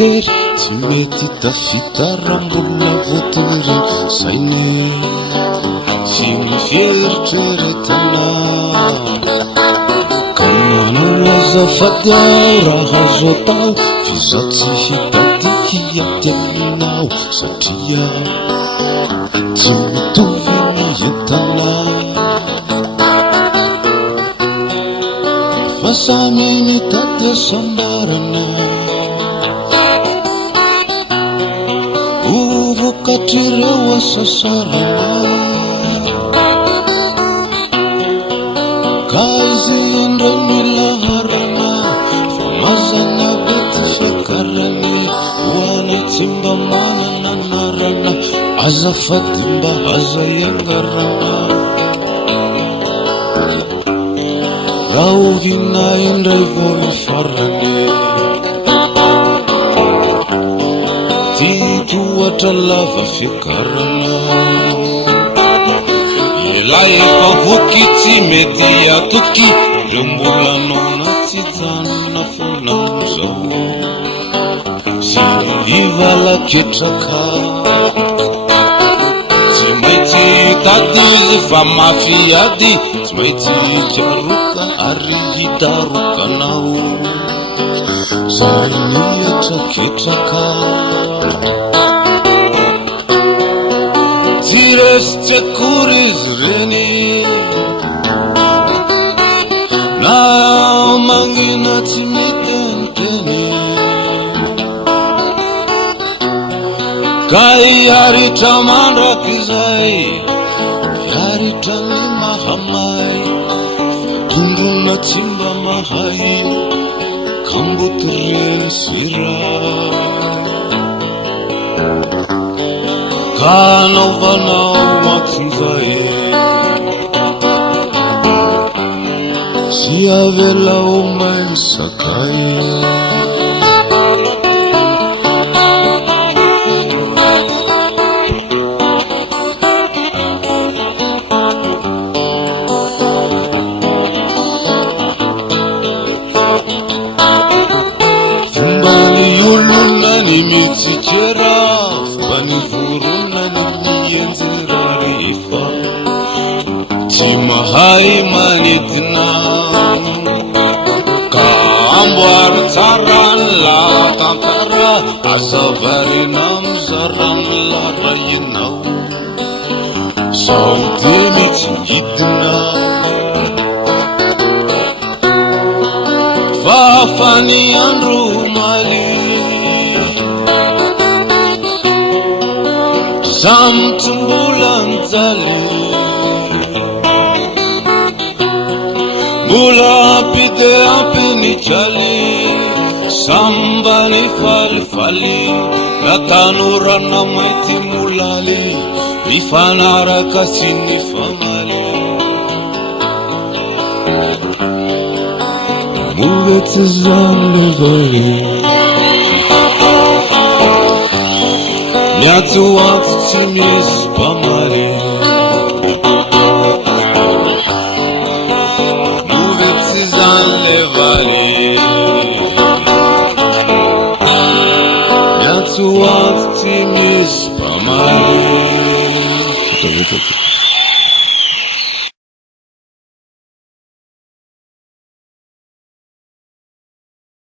very tsy mety tafitaram-bola voatery saine tsy mifieritreretana ka manao azafady aho raha azo atao fizaho tsy hitadiky aty aminao satria tsy mitovy ny entana fa samy mitady asambarana vokatr'ireo asasarana ka izy indray milaharana fa mazana be ty fiakarany hoana tsy mba manana anarana azafady mba aza iangarana raha ovina indray vao mifarany tohatra lava fiakarana ilay efa voky tsy mety atoky ireo mbola nona tsy janona fonamizao sy ivalaketraka tsy maintsy tady izy fa mafiady tsy maintsy karoka ary hidarokanao zay mietraketraka tsy resy tsy akory izy reny na magnina tsy mety anteny ka iaritra mandraky zay iaritra ny mahamay tondrona tsy mba mahay kambotiresira ka naovanao atsinzay sy avelao may sakay mitsikera fany vorona ny mienjera rehefa tsy mahay manidina ka amboary tsara ny latantara azavarina mizara ny larainao sao de mitsingidina fa fany andro maly samty mbola mijaly mbola ampide ampiny jaly samba ny falifaly natanorana maity molaly mifanaraka sy ny famaly molety zany levaly miatsoanto tsy misy mpamary movetsy zany levaly miatsoanto tsy misy mpamary